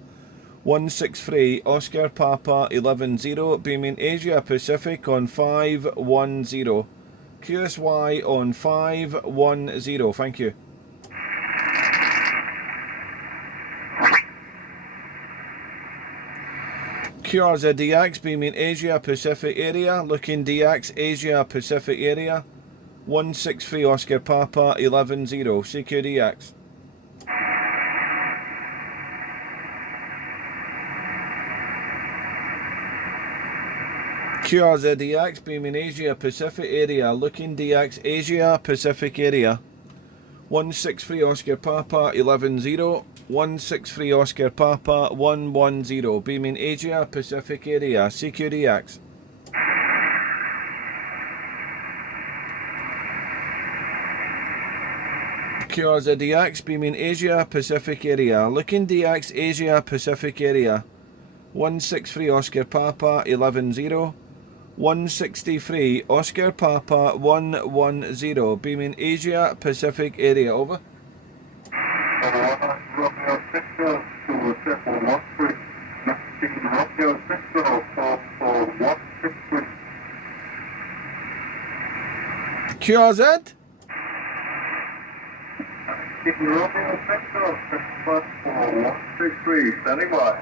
163 Oscar Papa 110, beaming Asia Pacific on 510. QSY on 510, thank you. QRZ-DX, beaming Asia Pacific area, looking DX Asia Pacific area, 163 Oscar Papa 110, CQDX. QRZ-DX, beaming Asia Pacific area, looking DX Asia Pacific area, 163 Oscar Papa 110, 163 Oscar Papa 110, beaming Asia Pacific area, CQDX. QRZ-DX, beaming Asia Pacific area, looking DX Asia Pacific area, 163 Oscar Papa 110, 163 Oscar Papa 110, beaming Asia Pacific area, over. QRZ? Standing by.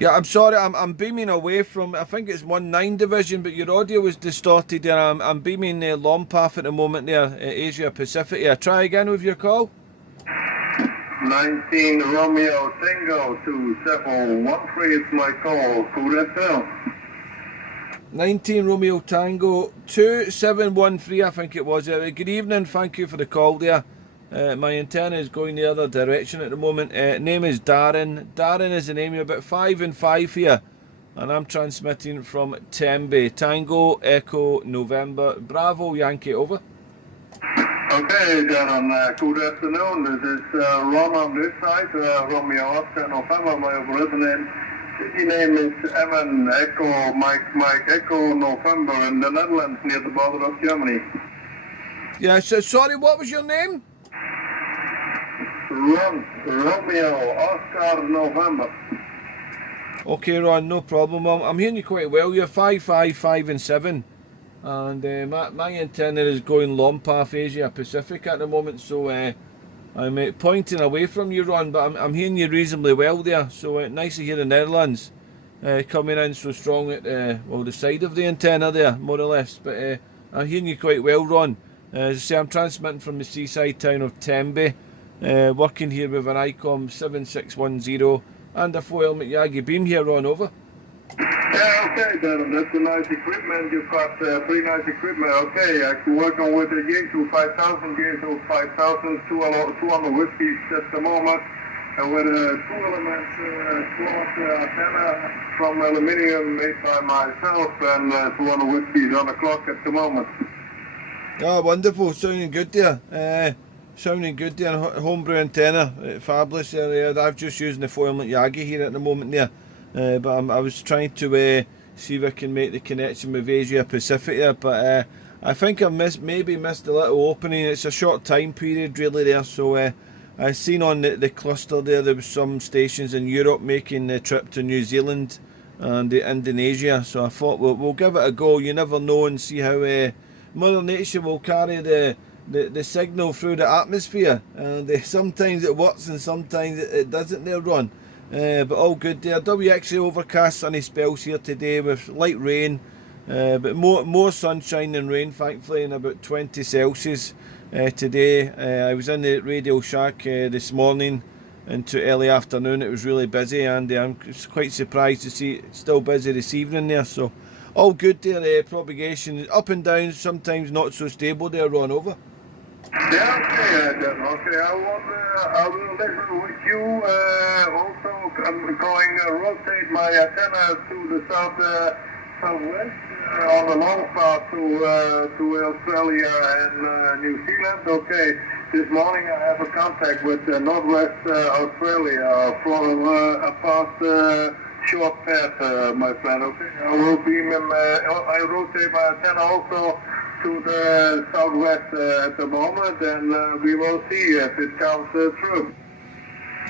Yeah, I'm sorry, I'm beaming away from, I think it's 19 division, but your audio was distorted there. I'm beaming long path at the moment there, Asia Pacific. Yeah, try again with your call. 19 Romeo Tango 2713 is my call. Cool that down. 19 Romeo Tango 2713, I think it was. Good evening, thank you for the call there. My antenna is going the other direction at the moment. Name is Darren. Darren is the name. You're about 5 and 5 here. And I'm transmitting from Tembe. Tango, Echo, November, Bravo, Yankee, over. Okay, Darren, good afternoon. This is Ron on this side, Romeo Oscar November. My operating city name is Evan Echo Mike Echo November in the Netherlands near the border of Germany. Yeah, so sorry, what was your name? Ron, Romeo, Oscar, November. Okay, Ron, no problem. I'm hearing you quite well. You're 5, 5, 5 and 7. And my antenna is going long path Asia Pacific at the moment. So I'm pointing away from you, Ron, but I'm hearing you reasonably well there. So nice to hear the Netherlands coming in so strong at the side of the antenna there, more or less. But I'm hearing you quite well, Ron. As I say, I'm transmitting from the seaside town of Tembe. Working here with an ICOM 7610 and a 4 helmet Yagi beam here, Ron, over. Yeah, okay, Darren, that's a nice equipment. You've got pretty nice equipment. Okay, I'm working with a Yaesu 5000, Yaesu 5000, 200 whiskies at the moment, and with a 2-element cloth antenna from aluminium made by myself, and 200 whiskies on the clock at the moment. Oh, wonderful, sounding good there. Sounding good there, homebrew antenna, fabulous there. I've just using the 4 helmet Yagi here at the moment there. But I was trying to see if I can make the connection with Asia Pacific there, but I think I maybe missed a little opening. It's a short time period really there, so I seen on the cluster there was some stations in Europe making the trip to New Zealand and Indonesia, so I thought we'll give it a go. You never know, and see how Mother Nature will carry the signal through the atmosphere, and sometimes it works and sometimes it doesn't there, Ron. But all good there. WXA overcast sunny spells here today with light rain, but more sunshine than rain, thankfully, and about 20 Celsius. today. I was in the Radio Shack this morning into early afternoon. It was really busy, and I'm quite surprised to see it's still busy this evening there. So all good there. Propagation up and down, sometimes not so stable there. Ron, over. Yeah, okay, then. Okay, I will listen with you. Also, I'm going to rotate my antenna to the southwest on the long path to Australia and New Zealand. Okay, this morning I have a contact with Northwest Australia from a past short path, my friend. Okay, I will beam him. I rotate my antenna also to the southwest at the moment, and we will see if it comes through.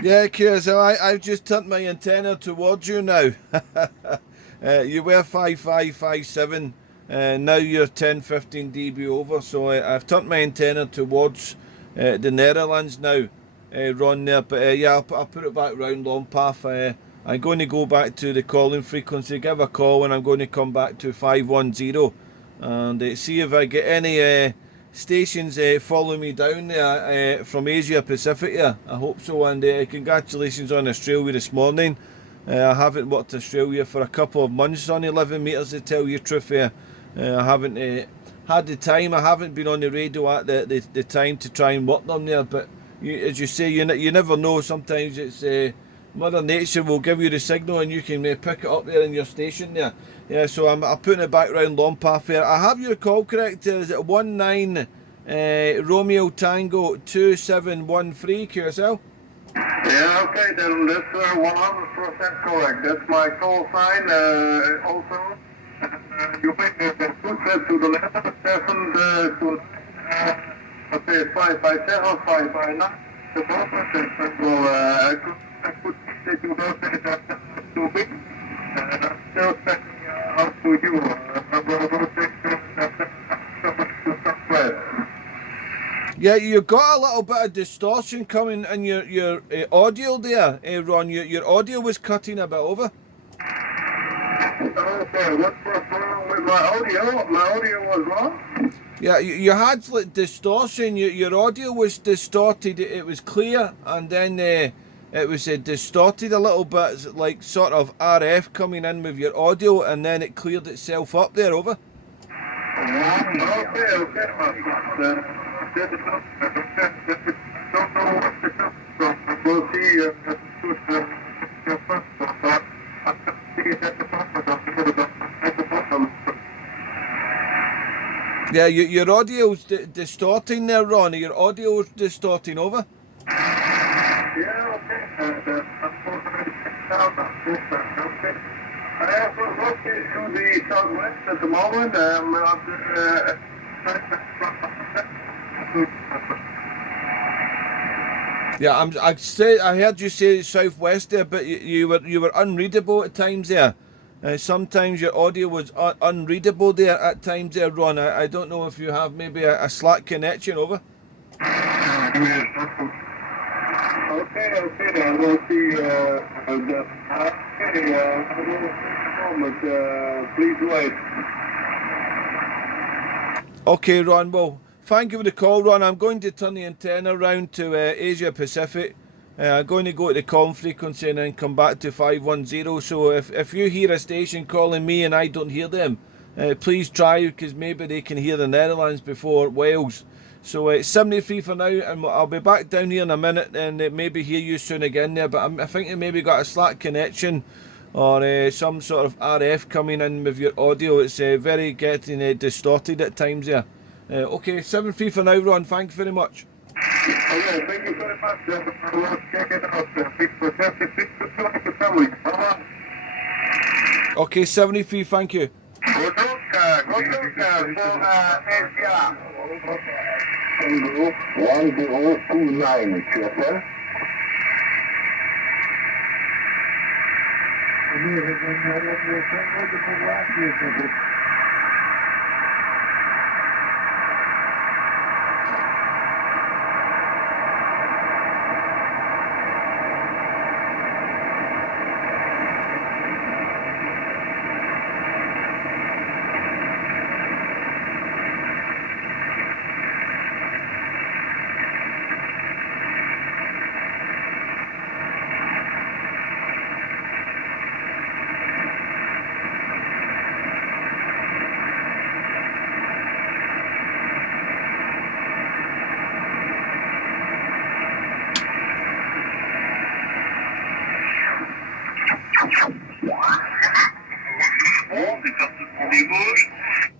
Yeah, so I've just turned my antenna towards you now. You were 5557, now you're 10-15 dB over, so I've turned my antenna towards the Netherlands now, Ron there. But yeah, I'll put it back round long path. I'm going to go back to the calling frequency, give a call, and I'm going to come back to 510 and see if I get any stations follow me down there from Asia Pacific here. I hope so, and congratulations on Australia this morning. I haven't worked Australia for a couple of months on 11 metres, to tell you the truth here. I haven't had the time. I haven't been on the radio at the time to try and work them there, but as you say, you never know. Sometimes it's Mother Nature will give you the signal and you can pick it up there in your station there. Yeah, so I'm putting it back round long path here. I have your call correct. Is it 19 Romeo Tango 2713 QSL? Yeah, okay, then that's 100% correct. That's my call sign. Also, you make the footstep to the left, 7 to okay, 557, 559. The moment will I could take you those to big. Still sending out to you. Yeah, you got a little bit of distortion coming in your audio there, Ron. Your audio was cutting a bit over. Okay, what's wrong with my audio? My audio was wrong? Yeah, you had like distortion. Your audio was distorted. It was clear, and then it was distorted a little bit, like sort of RF coming in with your audio, and then it cleared itself up there. Over. We'll see. Yeah, your audio's distorting there, Ron. Your audio's distorting. Over. Yeah, okay. I have rotated to the southwest at the moment. Yeah, I heard you say southwest there, but you were unreadable at times there. Sometimes your audio was unreadable there at times there, Ron. I don't know if you have maybe a slack connection. Over. Okay, I will see the moment. Please wait. Okay, Ron. Well, thank you for the call, Ron. I'm going to turn the antenna around to Asia Pacific. I'm going to go to the comm frequency and then come back to 510. So if you hear a station calling me and I don't hear them, please try, because maybe they can hear the Netherlands before Wales. So it's 73 for now, and I'll be back down here in a minute and maybe hear you soon again there. But I think you maybe got a slack connection or some sort of RF coming in with your audio. It's very getting distorted at times there. Okay, 73 for now, Ron. Thanks very much. Okay, thank you very much. I will check it out. Okay, 73, thank you. Good luck for Asia. 1029, QSL.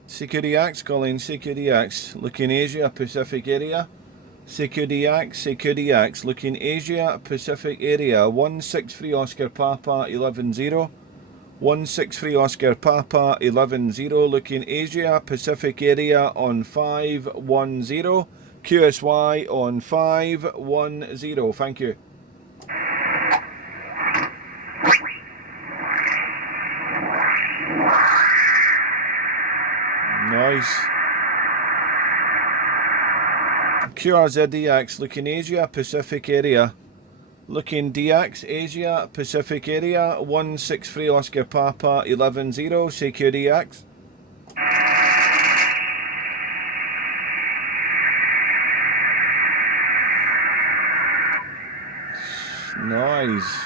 CQDX calling CQDX, looking Asia Pacific area. CQDX, looking Asia Pacific area. 163 Oscar Papa 110. 163 Oscar Papa 110, looking Asia Pacific area on 510. QSY on 510. Thank you. Nice. QRZDX, looking Asia Pacific area. Looking DX, Asia Pacific area. 163 Oscar Papa 110. CQDX. Nice.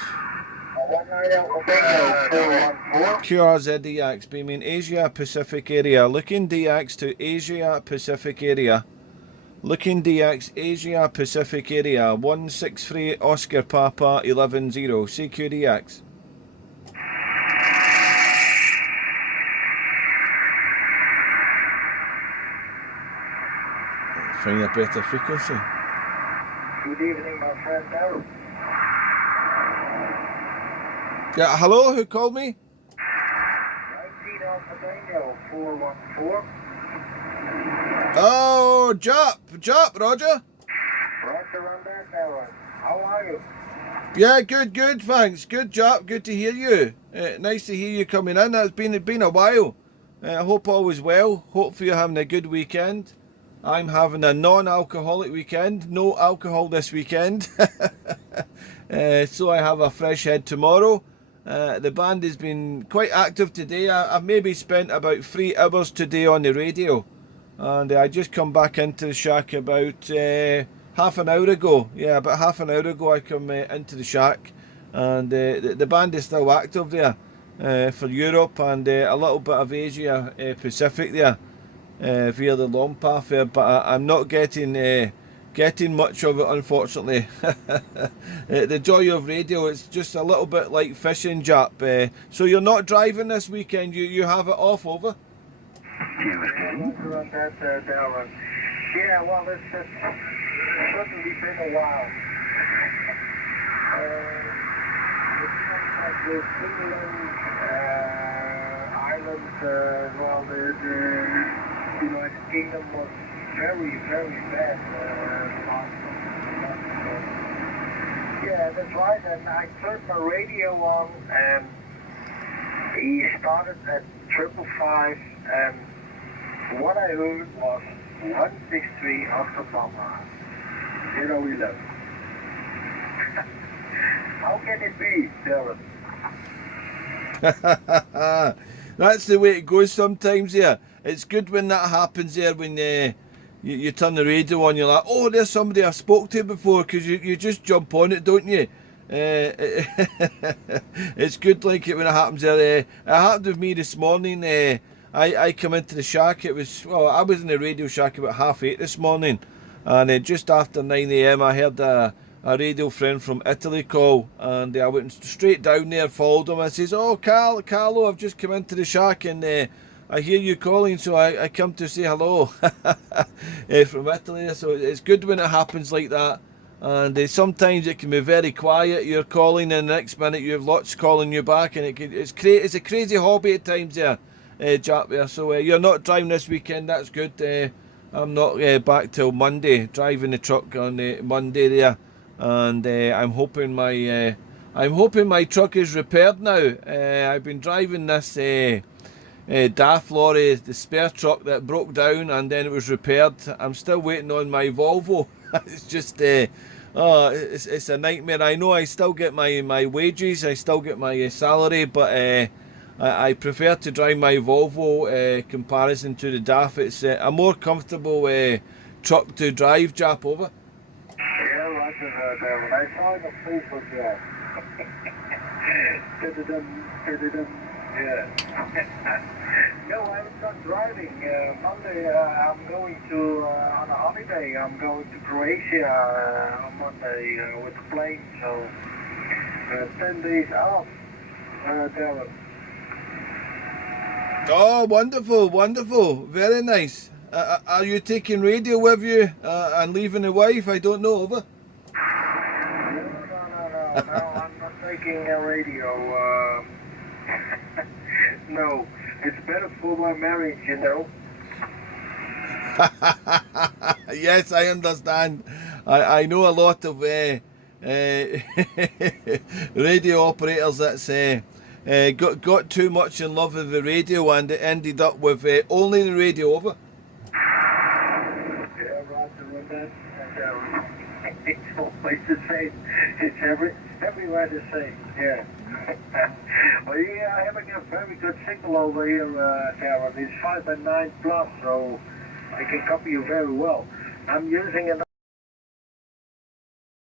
QRZDX, beaming Asia Pacific area. Looking DX to Asia Pacific area. Looking DX, Asia Pacific area. 163 Oscar Papa 110. CQDX. Find a better frequency. Good evening, my friend Darren. Yeah, hello, who called me? 19 Alpha Tango 414. Oh, Jop, Roger. Roger on that, Darren. How are you? Yeah, good, thanks. Good job, good to hear you. Nice to hear you coming in. It's been a while. I hope all is well. Hopefully you're having a good weekend. I'm having a non-alcoholic weekend. No alcohol this weekend. So I have a fresh head tomorrow. The band has been quite active today. I've maybe spent about 3 hours today on the radio. And I just come back into the shack about half an hour ago. Yeah, about half an hour ago I come into the shack. And the band is still active there for Europe and a little bit of Asia Pacific there via the long path there. But I'm not getting much of it, unfortunately. The joy of radio, it's just a little bit like fishing, Jap. So you're not driving this weekend, you have it off, over? On that, Darren. Yeah, well, it's certainly been a while. Like the Finland, Ireland, well, the United Kingdom was very, very bad last month. Yeah, that's right. And I turned my radio on, and he started at 555, and what I heard was 163 Oscar Papa 011. How can it be, Darren? That's the way it goes sometimes there. It's good when that happens there, when you turn the radio on, you're like, oh, there's somebody I spoke to before, because you just jump on it, don't you? It's good like it when it happens there. It happened with me this morning. I come into the shack, I was in the radio shack about 8:30 this morning, and just after 9 AM I heard a radio friend from Italy call, and I went straight down there, followed him. I says, oh, Carlo, I've just come into the shack, and I hear you calling, so I come to say hello from Italy. So it's good when it happens like that. And sometimes it can be very quiet, you're calling, and the next minute you have lots calling you back, and it's a crazy hobby at times there, Jack there. So you're not driving this weekend, that's good. I'm not back till Monday, driving the truck on Monday there, and I'm hoping my truck is repaired now. I've been driving this DAF lorry, the spare truck that broke down, and then it was repaired. I'm still waiting on my Volvo. It's just it's a nightmare. I know I still get my wages, I still get my salary, but I prefer to drive my Volvo comparison to the DAF. It's a more comfortable truck to drive, Jap, over. Yeah, Roger, Darren. I saw it on Facebook, yeah. Yeah. No, I'm not driving. Monday I'm going to, on a holiday, I'm going to Croatia on Monday with the plane, so 10 days off, Darren. Oh, wonderful, wonderful. Very nice. Are you taking radio with you and leaving the wife? I don't know. Over. No, I'm not taking a radio. No, it's better for my marriage, you know. Yes, I understand. I know a lot of radio operators that's got too much in love with the radio and it ended up with only the radio. Over. Yeah, Roger, with that. And, it's always the same. It's everywhere the same. Yeah. Well, yeah, having a very good signal over here, Karen. It's 5 and 9 plus, so I can copy you very well. I'm using an